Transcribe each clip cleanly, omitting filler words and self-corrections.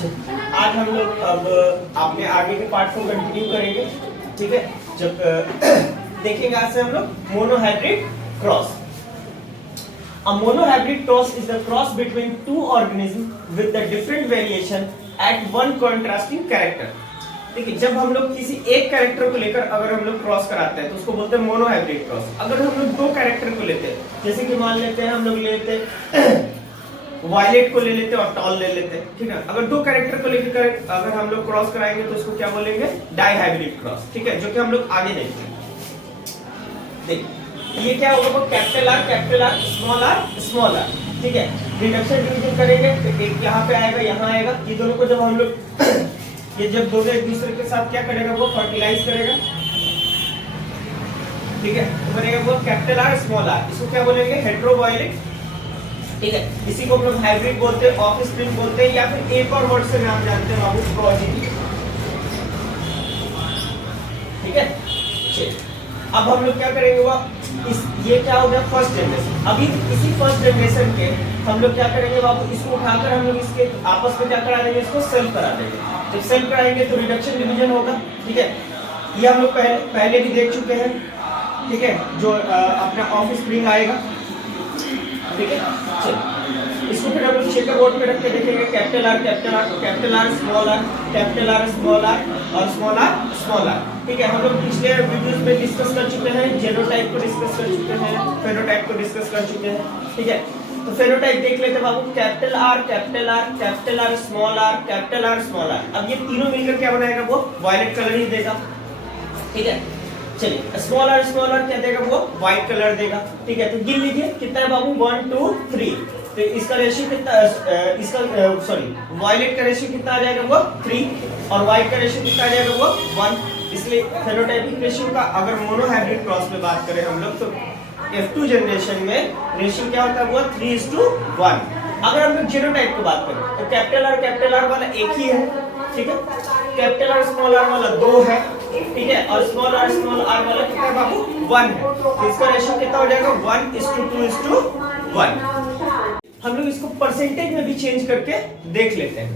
आज हम लोग अब अपने आगे के पार्ट को कंटिन्यू करेंगे। ठीक है, जब देखेंगे आज से हम लोग monohybrid cross. A monohybrid cross is the cross between two organisms with the different variation at one contrasting character। देखिए, जब हम लोग किसी एक कैरेक्टर को लेकर अगर हम लोग क्रॉस कराते हैं तो उसको बोलते हैं मोनोहाइब्रिड क्रॉस। अगर हम लोग दो कैरेक्टर को लेते हैं, जैसे कि मान लेते हैं हम लोग लेते हैं वायलेट को ले लेते हैं और टॉल ले लेते हैं, ठीक है। अगर दो कैरेक्टर को लेकर अगर हम लोग क्रॉस कराएंगे तो उसको क्या बोलेंगे? डाइहाइब्रिड क्रॉस, ठीक है, जो कि हम लोग आगे देखेंगे। देखिए ये क्या होगा? वो कैपिटल आर स्मॉल आर, ठीक है। रिडक्शन डिवीजन करेंगे तो एक यहाँ पे आएगा, यहाँ आएगा। ये दोनों को जब हम लोग ये जब दोनों एक दूसरे के साथ क्या करेगा? वो फर्टिलाइज करेगा, ठीक है। तो बनेगा वो कैपिटल आर स्मॉल आर। इसको क्या बोलेंगे? हेटेरोवायलेट, ठीक है। इसी को हम लोग हाइब्रिड बोलते हैं, ऑफ स्प्रिंग बोलते हैं, या फिर एक और वर्ड से नाम जानते हैं बाबू, प्रोजेनी, ठीक है। चलिए अब हम लोग क्या करेंगे? वो ये क्या हो गया? First generation. अभी इसी फर्स्ट जनरेशन के हम लोग क्या करेंगे बाबू? इसको उठाकर हम लोग इसके आपस में क्या करा देंगे? इसको सेल्फ करा देंगे। जब सेल्फ कराएंगे तो रिडक्शन डिवीजन होगा, ठीक है। ये हम लोग पहले भी देख चुके हैं, ठीक है, जो अपना ऑफ स्प्रिंग आएगा, ठीक है। चलिए इसको फिर हम लोग चेकर बोर्ड पे रख के देखेंगे। Capital R small R, capital R small R और स्मॉल आर, ठीक है। हम लोग पिछले वीडियोस में डिस्कस कर चुके हैं, जेनोटाइप को डिस्कस कर चुके हैं, फेनोटाइप को डिस्कस कर चुके हैं, ठीक है। तो फेनोटाइप देख लेते हैं बाबू। Capital R small R. अब ये तीनों मिलकर क्या बनाएगा? वो वायलेट कलर ही देगा, ठीक है। चलिए स्मॉल आर क्या देगा? वो व्हाइट कलर देगा, ठीक है। तो गिन लीजिए कितना है बाबू? 1 2 3। तो इसका रेशियो कितना? वायलेट का रेशियो कितना आ जाएगा? वो 3 और व्हाइट का रेशियो कितना आ जाएगा? वो 1। इसलिए फेनोटाइपिक रेशियो का अगर मोनोहाइब्रिड क्रॉस में बात करें हम लोग तो F2 जनरेशन में रेशियो क्या होता है? वो 3:1। अगर हम लोग जीनोटाइप की बात करें तो कैपिटल आर वाला एक ही है, ठीक है। कैपिटल आर स्मॉल आर वाला 2 है, ठीक है। और स्मॉल आर वाला कितना है बाबू? 1 है। तो इसका रेशियो कितना हो जाएगा? 1:2:1। हम लोग इसको परसेंटेज में भी चेंज करके देख लेते हैं।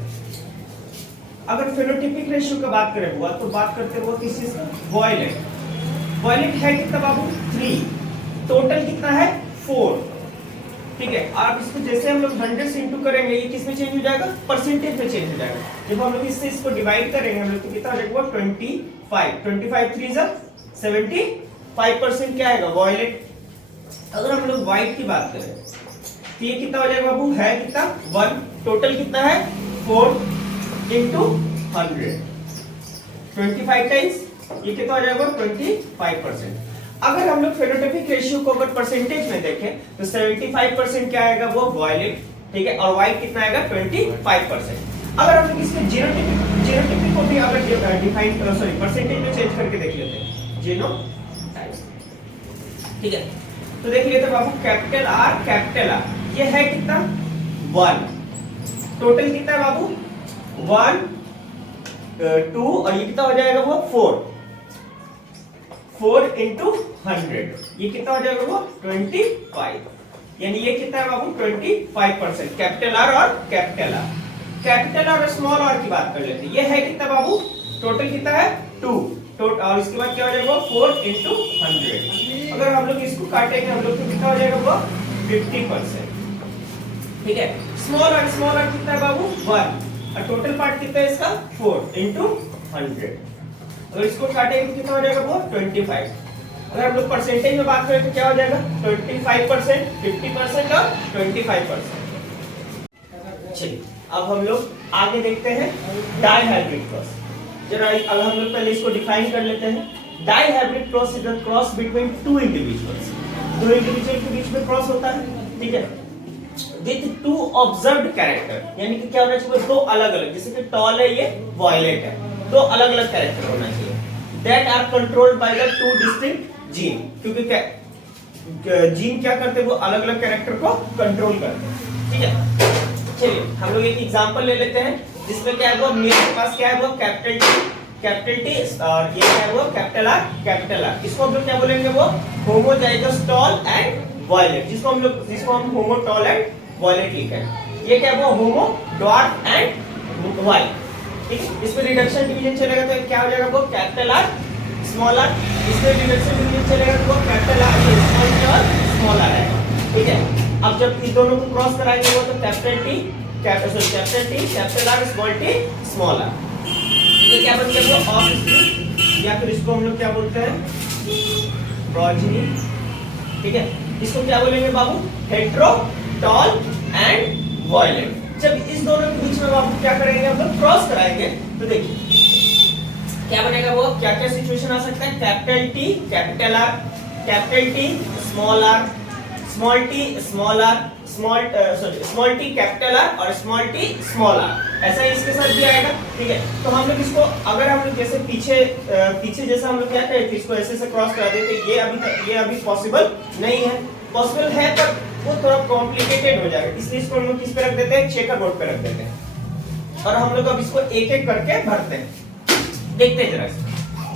अगर फेनोटाइपिक रेशियो की बात करें हुआ तो बात करते हैं वो किस चीज का? वायलेट है कितना बाबू? 3। टोटल कितना है? 4, ठीक है। आप इसको जैसे हम लोग 100 से इंटू करेंगे, ये किस में चेंज हो जाएगा? परसेंटेज में चेंज हो जाएगा। जब हम लोग इससे इसको डिवाइड करेंगे हम लोग तो कितना हो जाएगा? 25 3 जा 75% क्या आएगा? वायलेट। अगर हम लोग व्हाइट की बात करें तो ये कितना हो जाएगा बाबू? है कितना? 1। टोटल कितना है? 4 into 100, 25 टाइम्स ये कितना हो जाएगा? 25%। अगर हम लोग फेनोटाइपिक रेशियो को अगर परसेंटेज में देखें तो 75% क्या आएगा? वो वायलेट, ठीक है। और व्हाइट कितना आएगा? 25%। अगर हम लोग इसके जीनोटाइपिक को भी अगर डिफाइन परसेंटेज में चेंज करके देख लेते हैं, जीनोटाइप, ठीक है। तो देख लेते हैं बाबू, कैपिटल आर ये है कितना? 1। टोटल कितना है बाबू? 1 2 और ये कितना हो जाएगा? वो 4 into 100 ये कितना हो जाएगा? वो 25। यानी ये कितना है बाबू? 25%। कैपिटल आर और स्मॉल आर की बात कर लेते हैं। ये है कितना बाबू? टोटल कितना है? 2। और इसके बाद क्या हो जाएगा? 4 into 100। अगर हम लोग इसको काटेंगे हम लोग तो कितना हो जाएगा? वो 50%, ठीक है। स्मॉल आर कितना है बाबू? 1 और टोटल पार्ट कितना है इसका? 4 into 100। अगर इसको काटेंगे तो कितना हो जाएगा? वो 25। अगर हम लोग परसेंटेज में बात करें तो क्या हो जाएगा? 25%, 50% और 25%। चलिए अब हम लोग आगे देखते हैं डाइहाइब्रिड क्रॉस। जरा अब हम लोग पहले इसको डिफाइन कर लेते हैं। Dihybrid cross is the cross between two individuals. दो इंडिविजुअल के बीच में क्रॉस होता है, ठीक है, विद 2 ऑब्जर्व्ड कैरेक्टर। यानी कि क्या होना चाहिए? दो अलग-अलग, जैसे कि टॉल है, ये वायलेट है, दो अलग-अलग कैरेक्टर होना चाहिए। That are controlled by the 2 distinct gene. क्योंकि जीन क्या करते हैं? वो अलग-अलग कैरेक्टर को कंट्रोल करते हैं, ठीक है। चलिए हम लोग एक एग्जांपल ले लेते हैं जिसमें क्या है? वो मेरे पास क्या है? वो कैपिटल टी और ये क्या है? वो कैपिटल आर। इसको हम लोग क्या बोलेंगे? वो होमोजाइगस टॉल एंड वायलेट, जिसको हम होमो टॉल एंड वायलेट लिखा है। ये क्या है? वो होमो डॉट एंड वाई। ठीक है, इसमें रिडक्शन डिवीजन चलेगा तो क्या हो जाएगा वो कैपिटल आर स्मॉल आर, इसमें रिडक्शन डिवीजन चलेगा तो वो कैपिटल आर स्मॉल टी और स्मॉल आर आएगा। ठीक है, अब जब इन दोनों को क्रॉस कराएंगे वो तो capital T capital R small T small R, ये क्या बन गया वो ऑफ, या फिर इसको हम लोग क्या बोलते हैं प्रोजेनी। ठीक है, इसको क्या बोलेंगे बाबू हेटेरो, टॉल एंड वायलेट। जब इस दोनों के बीच में बाबू क्या करेंगे हम लोग क्रॉस कराएंगे तो देखिए क्या बनेगा वो, क्या क्या सिचुएशन आ सकता है, capital T capital R, capital T small R, small T small R, small T capital R और स्मॉल टी स्मॉल आर, ऐसा इसके साथ भी आएगा। ठीक है, तो हम लोग इसको अगर हम लोग जैसे पीछे जैसा हम लोग क्या करें थे, इसको ऐसे से क्रॉस करा देते, ये अभी पॉसिबल नहीं है, पॉसिबल है पर वो थोड़ा कॉम्प्लिकेटेड हो जाएगा, इसलिए इसको हम लोग किस पे रख देते हैं, चेकर बोर्ड पे रख देते हैं और हम लोग अब इसको एक एक करके भरते हैं। देखते हैं जरा,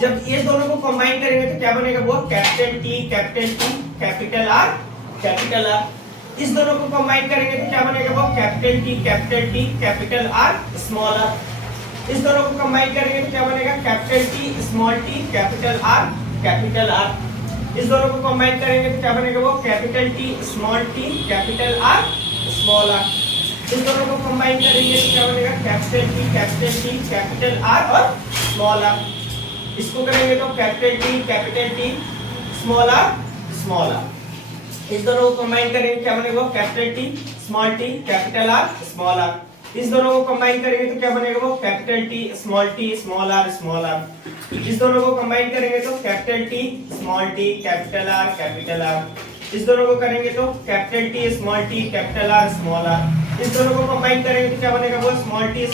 जब ये दोनों को कंबाइन करेंगे तो क्या बनेगा वो capital T capital R capital R, इस दोनों को कंबाइन करेंगे तो क्या बनेगा वो capital T capital R small R, इस दोनों को कंबाइन करेंगे तो क्या बनेगा capital T small T capital R, इस दोनों को कंबाइन करेंगे तो क्या बनेगा वो capital T small T capital R small R, इस दोनों को कंबाइन करेंगे तो क्या बनेगा कैपिटल टी कैपिटल आर और स्मॉल आर, इसको करेंगे तो कैपिटल टी स्मॉल आर, इस दोनों को कंबाइन करेंगे क्या बनेगा वो capital T capital R small R, इस दोनों को कंबाइन करेंगे तो क्या बनेगा वो कैपिटल टी स्मॉल आर, इस दोनों को कंबाइन करेंगे तो कैपिटल टी कैपिटल आर, इस दोनों को करेंगे तो capital T capital R small R, इस दोनों को कंबाइन करेंगे तो क्या बनेगा वो स्मॉल टी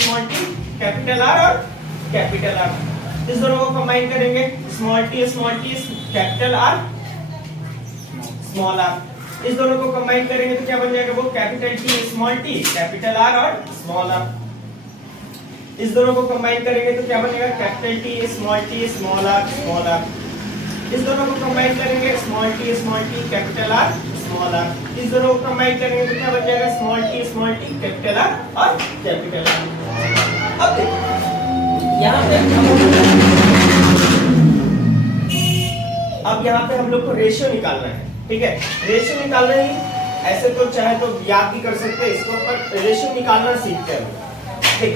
कैपिटल आर और कैपिटल आर, इस दोनों को कंबाइन करेंगे small T capital R small R, इस दोनों को कंबाइन करेंगे तो क्या बन जाएगा वो कैपिटल टी कैपिटल आर और स्मॉल आर, इस दोनों को कंबाइन करेंगे तो क्या बनेगा कैपिटल टी स्मॉल आर, इस दोनों को कंबाइन करेंगे small T capital R small R, इस दोनों को कंबाइन करेंगे तो क्या बन जाएगा स्मॉल टी कैपिटल आर और कैपिटल आर। अब देखो यहाँ पे हम लोग को रेशियो निकालना है। ठीक है, रेशियो निकालना ही, ऐसे तो चाहे तो याद भी कर सकते हैं इसको, पर रेशियो निकालना सीखते हैं। ठीक,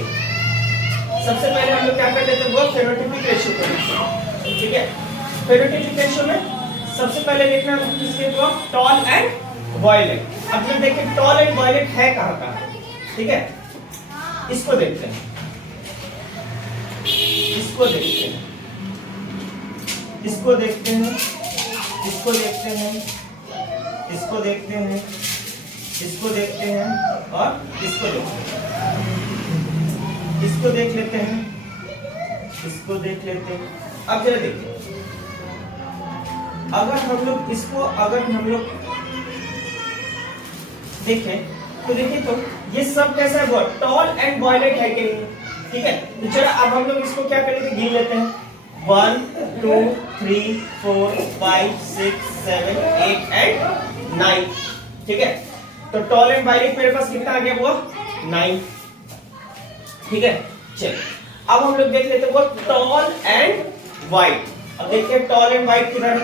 सबसे पहले हम लोग क्या कर लेते हैं वो फेनोटाइपिक रेशियो कर लेते हैं। ठीक है, फेनोटाइपिक रेशियो में सबसे पहले देखना है किसके तो टॉल एंड वायलेट। अब जब देखिए टॉल एंड वायलेट है कहाँ का, ठीक है, इसको देखते हैं, इसको देखते हैं, इसको देखते हैं, इसको देखते हैं, इसको देखते हैं, इसको देखते हैं और इसको देखते हैं, इसको देख लेते हैं, इसको देख लेते हैं। अब जरा देखिए, अगर हम लोग इसको देखें तो देखिए तो ये सब कैसा है वो टॉल एंड वायलेट है कि नहीं। ठीक है, तो चलो अब हम लोग इसको क्या करेंगे, गिन लेते हैं 1 2 3 4 5 6 7 8 एंड 9। ठीक है, तो टॉल एंड वायलेट मेरे पास कितना आ गया वो 9। ठीक है, चलिए अब हम लोग देख लेते हैं वो टॉल एंड वाइट। अब देखिए टॉल एंड वाइट किधर है,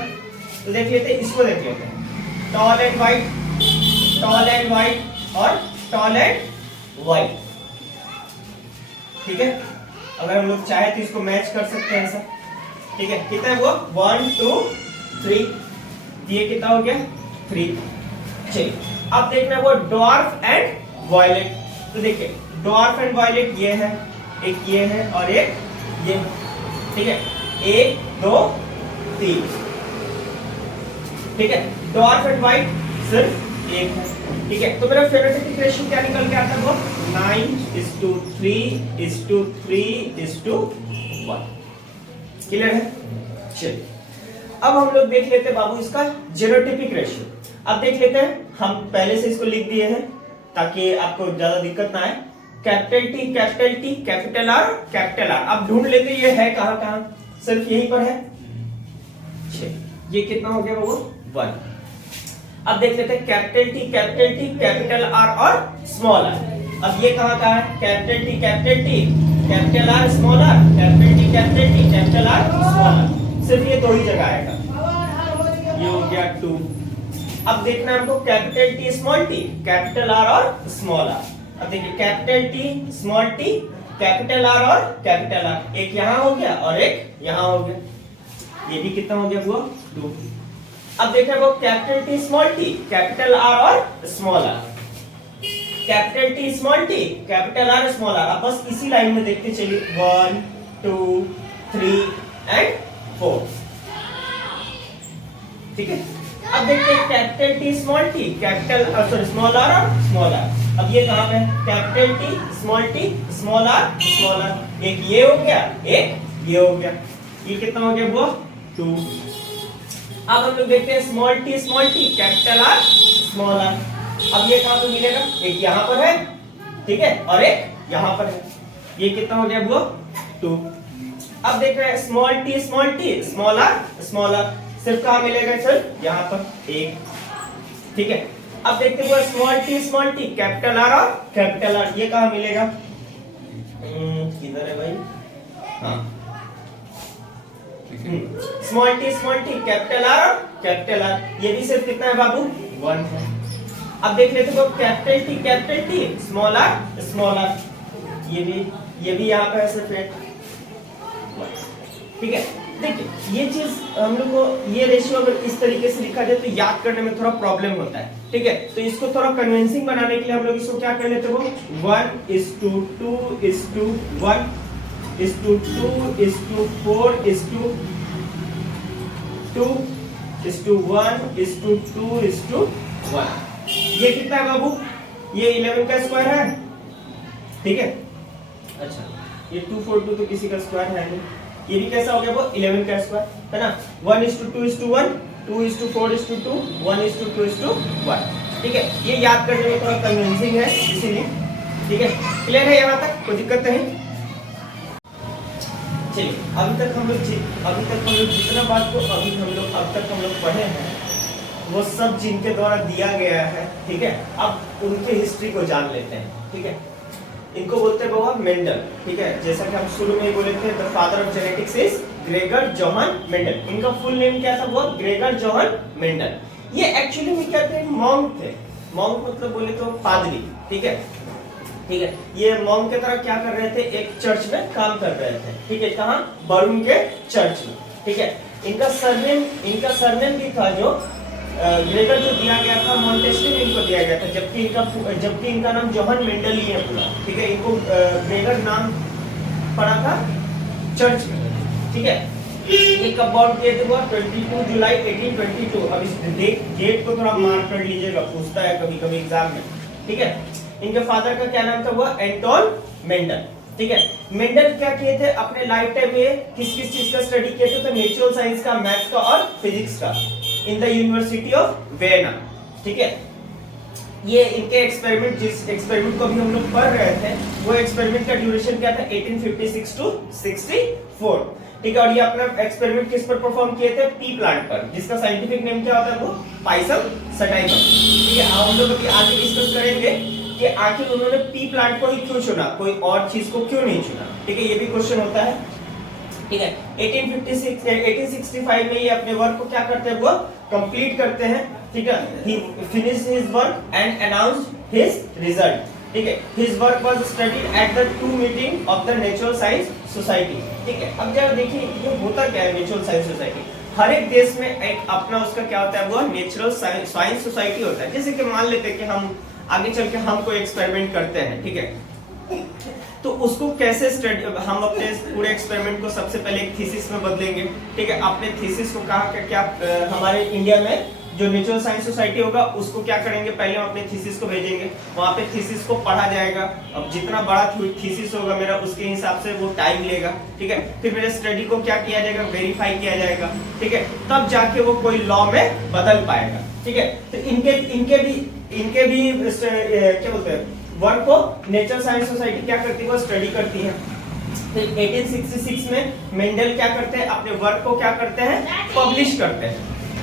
तो देख लेते हैं, इसको देख लेते हैं, टॉल एंड वाइट और टॉल एंड वाइट। ठीक है, अगर हम लोग चाहे तो इसको मैच कर सकते हैं ऐसा। ठीक है, कितना है वो 1 2 3, ये कितना हो गया 3। चलिए अब देखना है वो डॉर्फ एंड वायलेट। तो देखिए डॉर्फ एंड वायलेट ये है, एक ये है और एक ये। ठीक है, 1 2 3। ठीक है, डॉर्फ एंड वाइट सिर्फ एक है। ठीक है, तो मेरा फेनोटाइपिक रेशियो क्या निकल के आता है वो 9:3:3:1। क्लियर है। चलिए अब हम लोग देख लेते हैं बाबू इसका जीनोटाइपिक रेशियो। अब देख लेते हैं, हम पहले से इसको लिख दिए हैं ताकि आपको ज्यादा दिक्कत ना आए। Capital T capital R. अब ढूंढ लेते हैं ये है कहां कहां, सिर्फ यहीं पर है। ये कितना हो गया वो 1। अब देख लेते हैं कैपिटल टी कैपिटल आर और स्मॉल आर। अब ये कहाँ का है, capital T capital R small R, capital T capital R small R, सिर्फ ये दो ही जगह आएगा। ये हो गया 2। अब देखना है हमको capital T small T, capital R और स्मॉल आर। अब देखिए capital T small T capital R और कैपिटल आर, एक यहाँ हो गया और एक यहाँ हो गया, ये भी कितना हो गया वो 2। अब देखा वो capital T small T capital R और small R, capital T small T capital R small R. अब बस इसी लाइन में देखते चलिए 1 2 3 एंड 4, ठीक है। अब देखते हैं capital T small T capital sorry small R और स्मॉल आर। अब ये कहां पे है, कैपिटल टी स्मॉल आर, एक ये हो गया एक ये हो गया, ये कितना हो गया वो 2। अब हम लोग देखते हैं small T capital R small R. अब ये कहां पे मिलेगा, एक यहां पर है, ठीक है, और एक यहां पर है, ये कितना हो गया वो 2। अब देख रहे हैं स्मॉल टी स्मॉल आर सिर्फ कहां मिलेगा सर, यहां पर एक, ठीक है। अब देखते हैं स्मॉल टी कैपिटल आर और कैपिटल आर, ये कहां मिलेगा, किधर है भाई, हाँ स्मॉल टी कैपिटल आर और कैपिटल आर, ये भी सिर्फ कितना है बाबू 1 है। अब देख लेते हैं कैपिटल टी स्मॉल आर, ये भी यहाँ पे है सिर्फ एक, ठीक है। देखिए ये चीज हम लोग को ये रेशियो अगर इस तरीके से लिखा जाए तो याद करने में थोड़ा प्रॉब्लम होता है, ठीक है। तो इसको थोड़ा कन्विंसिंग बनाने के लिए हम लोग इसको क्या कर लेते हो 1:2:1:2:4:2:1 ये कितना है बाबू, ये 11 का स्क्वायर है, ठीक है। अच्छा ये 242 तो किसी का स्क्वायर है नहीं, ये भी कैसा हो गया वो 11 का स्क्वायर है ना। 1:2:1 2:4:2 1:2:1, ठीक है। ये याद करने में थोड़ा कन्विंसिंग है इसीलिए, ठीक है। क्लियर है यहाँ तक, कोई दिक्कत नहीं। चलिए अभी तक हम लोग जितना बात को अब तक हम लोग पढ़े हैं वो सब जिनके द्वारा दिया गया है, ठीक है। अब उनके हिस्ट्री को जान लेते हैं, ठीक है। इनको बोलते हैं बाबा मेंडल, ठीक है। जैसा कि हम शुरू में ही बोले थे the father of genetics is Gregor Johan Mendel. इनका फुल नेम क्या था वो ग्रेगर जोहान मेंडल। ये एक्चुअली में क्या थे, मॉन्क थे। मॉन्क मतलब बोले तो पादरी, ठीक है, ठीक है। ये मॉन्क की तरह क्या कर रहे थे, एक चर्च में काम कर रहे थे, ठीक है। कहाँ, बरून के चर्च में, ठीक है। इनका सरनेम भी था जो ग्रेगर जो दिया गया था मॉन्टेस्क्यू इनको दिया गया था, जबकि इनका नाम जोहान मेंडल ही है पूरा, ठीक है। इनको ग्रेगर नाम पड़ा था चर्च में, ठीक है। ये कब बॉर्न किए थे वो 22 जुलाई 1822। अब इस डेट को थोड़ा मार्क कर लीजिएगा, पूछता है कभी कभी एग्जाम में, ठीक है। इनके फादर का क्या नाम था वो एंटोन मेंडल, ठीक है। मेंडल क्या किए थे अपने लाइफ टाइम में, किस किस चीज का स्टडी किए थे, तो नेचुरल साइंस का, मैथ्स का और फिजिक्स का in the university of vena, ठीक है। ये इनके एक्सपेरिमेंट, जिस एक्सपेरिमेंट को भी हम लोग पढ़ रहे थे वो एक्सपेरिमेंट का ड्यूरेशन क्या था 1856 टू 64, ठीक है। और ये अपना एक्सपेरिमेंट किस पर परफॉर्म किए थे, पी प्लांट पर, जिसका साइंटिफिक नेम क्या होता है वो पाइसम सटाइवम, ठीक है। हम लोग अभी आगे डिस्कस करेंगे कि आखिर उन्होंने पी प्लांट को ही क्यों चुना, कोई और चीज को क्यों नहीं चुना, ठीक है। ये भी क्वेश्चन होता है, ठीक है। 1865 में ये अपने वर्क को क्या करते हैं वो कंप्लीट करते हैं, ठीक है। ही finished his work and announced his result, ठीक है। His work was studied at the 2 meeting of the natural science society, ठीक है। अब जरा देखिए ये होता क्या है नेचुरल साइंस सोसाइटी। हर एक देश में एक अपना उसका क्या होता है वो नेचुरल साइंस सोसाइटी होता है। जैसे कि मान लेते हैं कि हम आगे चल के हम कोई एक्सपेरिमेंट करते हैं, ठीक है, तो उसको कैसे स्टडी, हम अपने पूरे एक्सपेरिमेंट को सबसे पहले एक थीसिस में बदलेंगे, ठीक है। अपने थीसिस को कहा क्या हमारे इंडिया में जो नेचुरल साइंस सोसाइटी होगा उसको क्या करेंगे, पहले हम अपने थीसिस को भेजेंगे, वहां पे थीसिस को पढ़ा जाएगा। अब जितना बड़ा थीसिस होगा मेरा उसके हिसाब से वो टाइम लेगा, ठीक है। फिर मेरे स्टडी को क्या किया जाएगा, वेरीफाई किया जाएगा, ठीक है। तब जाके वो कोई लॉ में बदल पाएगा, ठीक है। तो इनके भी क्या बोलते हैं वर्क को नेचुरल साइंस सोसाइटी क्या करती है वो स्टडी करती है। फिर 1866 में मेंडल क्या करते हैं, अपने वर्क को क्या करते हैं पब्लिश करते हैं,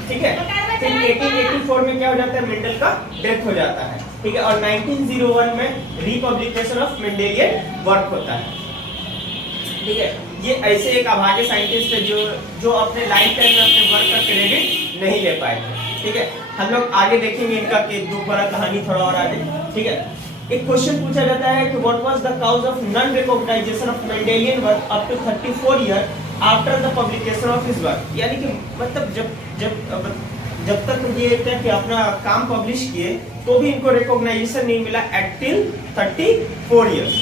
ठीक है। फिर 1884 में क्या हो जाता है, मेंडल का डेथ हो जाता है। ठीक है, और 1901 में रिपब्लिकेशन ऑफ मेंडेलियन वर्क होता है। ठीक है, ये ऐसे एक अभागे साइंटिस्ट है जो अपने लाइफ टाइम में अपने वर्क का क्रेडिट नहीं ले पाए थे। ठीक है, हम लोग आगे देखेंगे इनका कि दुख भरा कहानी थोड़ा और आगे। ठीक है, एक क्वेश्चन पूछा जाता है कि what was the cause of non recognisation of Mendelian work up to 34 year after the publication of his work. यानी कि मतलब जब तक ये क्या कि अपना काम पब्लिश किए तो भी इनको रिकॉग्नाइजेशन नहीं मिला एट टिल 34 इयर्स।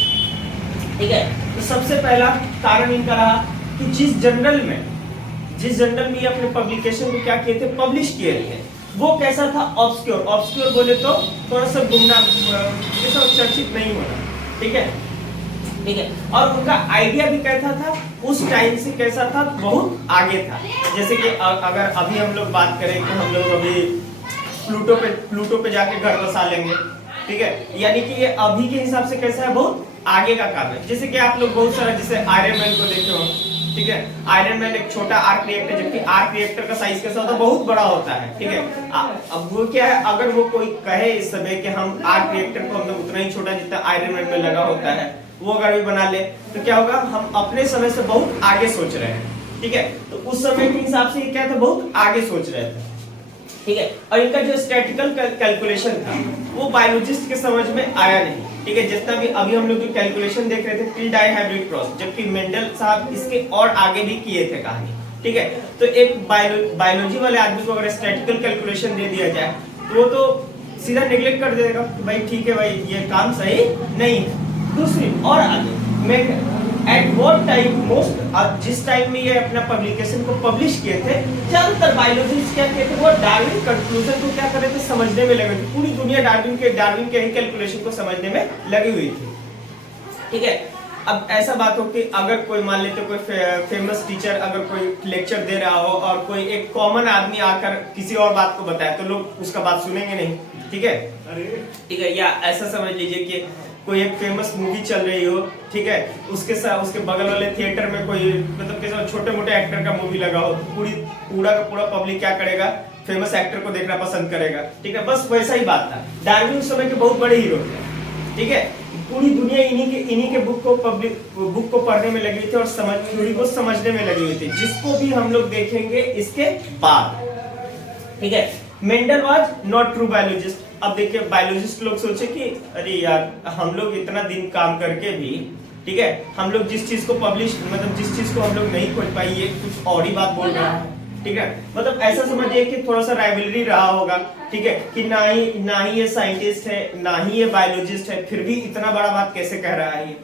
ठीक है, तो सबसे पहला कारण इनका रहा कि जिस जर्नल में ये अपने पब्लिकेशन को क्या किए थे, पब्लिश किए थे, वो कैसा था, ऑब्सक्योर। ऑब्सक्योर बोले तो थोड़ा सा गुमनाम, जैसा चर्चित नहीं होना। ठीक है, ठीक है, और उनका आइडिया भी कैसा था, उस टाइम से कैसा था, बहुत आगे था। जैसे कि अगर अभी हम लोग बात करें कि हम लोग अभी प्लूटो पे जाके घर बसा लेंगे। ठीक है, यानी कि ये अभी के हिसाब से कैसा है, बहुत आगे का काम है। जैसे कि आप लोग बहुत सारा जैसे आयरन मैन को देखे हो। ठीक है, आयरन मैन एक छोटा आर्क रिएक्टर, जबकि आर्क रिएक्टर का साइज कैसा होता है, बहुत बड़ा होता है। ठीक है, अब वो क्या है, अगर वो कोई कहे इस समय कि हम आर्क रिएक्टर को हमने उतना ही छोटा जितना आयरन मैन में लगा होता है वो अगर भी बना ले तो क्या होगा, हम अपने समय से बहुत आगे सोच रहे हैं। ठीक है, तो उस समय के हिसाब से ये क्या था, बहुत आगे सोच रहे थे। ठीक है, और इनका जो स्टैटिकल कैलकुलेशन था वो बायोलॉजिस्ट के समझ में आया नहीं। ठीक है, जितना भी अभी हम लोग जो कैलकुलेशन देख रहे थे प्री डाई हाइब्रिड क्रॉस, जबकि मेंडल साहब इसके और आगे भी किए थे कहानी। ठीक है, तो एक बायोलॉजी वाले आदमी को अगर स्टैटिकल कैलकुलेशन दे दिया जाए तो वो तो सीधा नेग्लेक्ट कर देगा कि भाई ठीक है भाई ये काम सही नहीं है। दूसरी और आगे एट व्हाट टाइम मोस्ट, जिस टाइम में ये अपना पब्लिकेशन को पब्लिश किए थे, ज्यादातर बायोलॉजिस्ट क्या कहते थे, वो डार्विन कंक्लूजन को क्या कर रहे थे, समझने में लगे थे। पूरी दुनिया डार्विन के ही कैलकुलेशन को समझने में लगी हुई थी। ठीक है, अब ऐसा बात हो कि अगर कोई मान लेते कोई फेमस टीचर अगर कोई लेक्चर दे रहा हो और कोई एक कॉमन आदमी आकर किसी और बात को बताए तो लोग उसका बात सुनेंगे नहीं। ठीक है, ठीक है, या ऐसा समझ लीजिए कि कोई एक फेमस मूवी चल रही हो। ठीक है, उसके साथ उसके बगल वाले थिएटर में कोई मतलब कैसा छोटे मोटे एक्टर का मूवी लगा हो, पूरा का पूरा पब्लिक क्या करेगा, फेमस एक्टर को देखना पसंद करेगा। ठीक है, बस वैसा ही बात था। डार्विन उस समय के बहुत बड़े हीरो थे। ठीक है, पूरी दुनिया इन्हीं के बुक को पढ़ने में लगी थी और थ्योरी को समझने में लगी हुई थी, जिसको भी हम लोग देखेंगे इसके बाद। ठीक है, Mendel was not true biologist. अब देखिए बायोलॉजिस्ट लोग सोचे कि अरे यार हम लोग इतना दिन काम करके भी, ठीक है, हम लोग जिस चीज को जिस चीज को हम लोग नहीं खोज पाई, ये कुछ और ही बात बोल रहा है। ठीक है, मतलब ऐसा समझिए कि थोड़ा सा राइवलरी रहा होगा। ठीक है, कि ना ही ये साइंटिस्ट है ना ही ये बायोलॉजिस्ट है, फिर भी इतना बड़ा बात कैसे कह रहा है ये।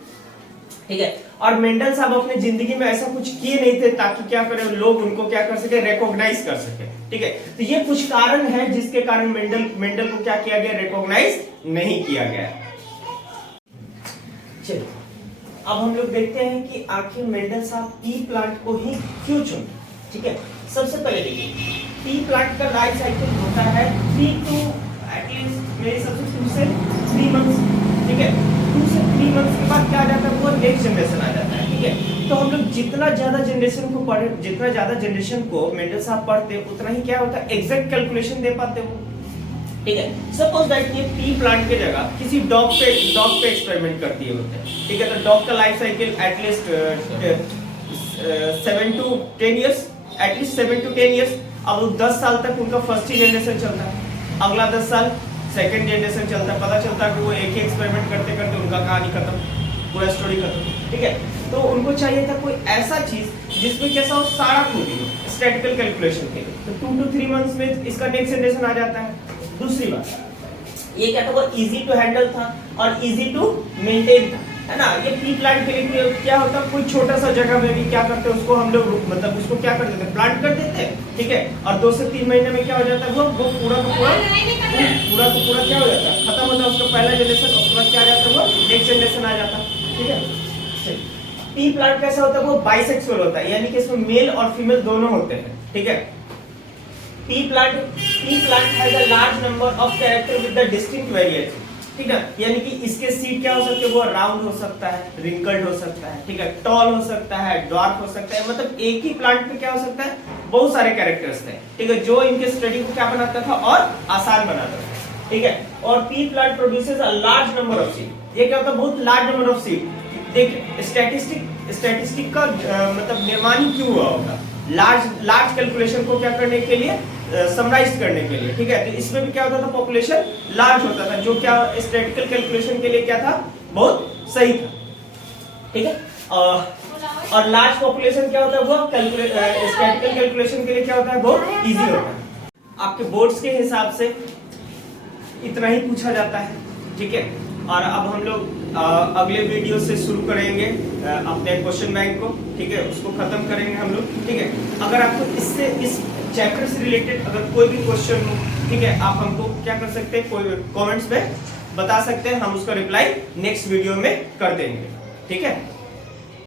ठीक है, और मेंडल साहब अपने जिंदगी में ऐसा कुछ किए नहीं थे ताकि क्या करें, लोग उनको क्या कर सके, रिकॉग्नाइज कर सके। ठीक है, तो ये कुछ कारण है जिसके कारण मेंडल को क्या किया गया, रिकॉग्नाइज नहीं किया गया। चलिए अब हम लोग देखते हैं कि आखिर मेंडल साहब पी प्लांट को ही क्यों चुने। ठीक है, सबसे पहले देखिए पी प्लांट का लाइफ साइकिल होता है 3 to एटलीस्ट मेरे हिसाब से 2 से 3 मंथ्स। ठीक है, 2 से 3 मंथ्स के बाद क्या आ जाता है, वो नेक्स्ट जनरेशन आ जाता है। ठीक है, तो हम लोग जितना ज्यादा जनरेशन को मेंडल साहब पढ़ते उतना ही क्या होता है, एग्जैक्ट कैलकुलेशन दे पाते वो। ठीक है, सपोज दैट ये पी प्लांट के जगह किसी डॉग पे एक्सपेरिमेंट कर दिए होते हैं। ठीक है, तो डॉग का life cycle at least 7 to 10 years, at least 7 to 10 years. अब 10 साल तक उनका फर्स्ट ही जनरेशन चलता है, अगला 10 साल सेकंड जनरेशन चलता है। पता चलता है कि वो एक ही एक्सपेरिमेंट करते करते उनका कहानी खत्म, पूरा स्टोरी खत्म। ठीक है, तो उनको चाहिए था कोई ऐसा चीज जिसमें कैसा हो, सारा खुद ही स्टैटिकल कैलकुलेशन के लिए। तो 2 to 3 मंथ्स में इसका नेक्स्ट जनरेशन आ जाता है। दूसरी बात, ये क्या था, वो इजी टू हैंडल था और इजी टू मेंटेन था, है ना। ये पी प्लांट के लिए क्या होता है, कोई छोटा सा जगह में भी क्या करते हैं, उसको हम लोग मतलब उसको क्या कर देते हैं, प्लांट कर देते हैं। ठीक है, और 2 से 3 महीने में क्या हो जाता है, वो पूरा का पूरा क्या हो जाता है, खत्म होता है उसका पहला जनरेशन। उसके बाद क्या आ जाता है, वो नेक्स्ट जनरेशन आ जाता है। ठीक है, पी प्लांट कैसा होता है, वो बाइसेक्सुअल होता है, यानी कि इसमें मेल और फीमेल दोनों होते हैं। ठीक है, pea plant has a large number of character with the distinct variation। ठीक है, यानी कि इसके सीड क्या हो सकते हैं, वो राउंड हो सकता है, रिंकल्ड हो सकता है, ठीक है, टॉल हो सकता है, ड्वार्फ हो सकता है। मतलब एक ही प्लांट में क्या हो सकता है, बहुत सारे कैरेक्टर्स थे। ठीक है, जो इनके स्टडी को क्या बनाता था और आसान बनाता था। ठीक है, और P plant produces a large number of seed. ये क्या होता है, बहुत लार्ज नंबर ऑफ सीड। देखिए स्टैटिस्टिक का मतलब निर्माण ही क्यों हुआ होगा, लार्ज कैलकुलेशन को क्या करने के लिए, समराइज करने के लिए, ठीक है। तो इसमें भी क्या होता था, पॉपुलेशन लार्ज होता था, जो क्या स्टैटिस्टिकल कैलकुलेशन के लिए क्या था, बहुत सही था, ठीक है। और लार्ज पॉपुलेशन क्या होता है, वो स्टैटिस्टिकल कैलकुलेशन के लिए क्या होता है, बहुत इजी होता है। आपके बोर्ड्स के हिसाब से इतना ही पूछा जाता है, ठीक है। और अब हम लोग अगले वीडियो से शुरू करेंगे अपने क्वेश्चन बैंक को, ठीक है, उसको खत्म करेंगे हम लोग, ठीक है। अगर आपको इससे इस चैप्टर से रिलेटेड अगर कोई भी क्वेश्चन हो, ठीक है, आप हमको क्या कर सकते हैं, कोई कमेंट्स में बता सकते हैं, हम उसका रिप्लाई नेक्स्ट वीडियो में कर देंगे, ठीक है।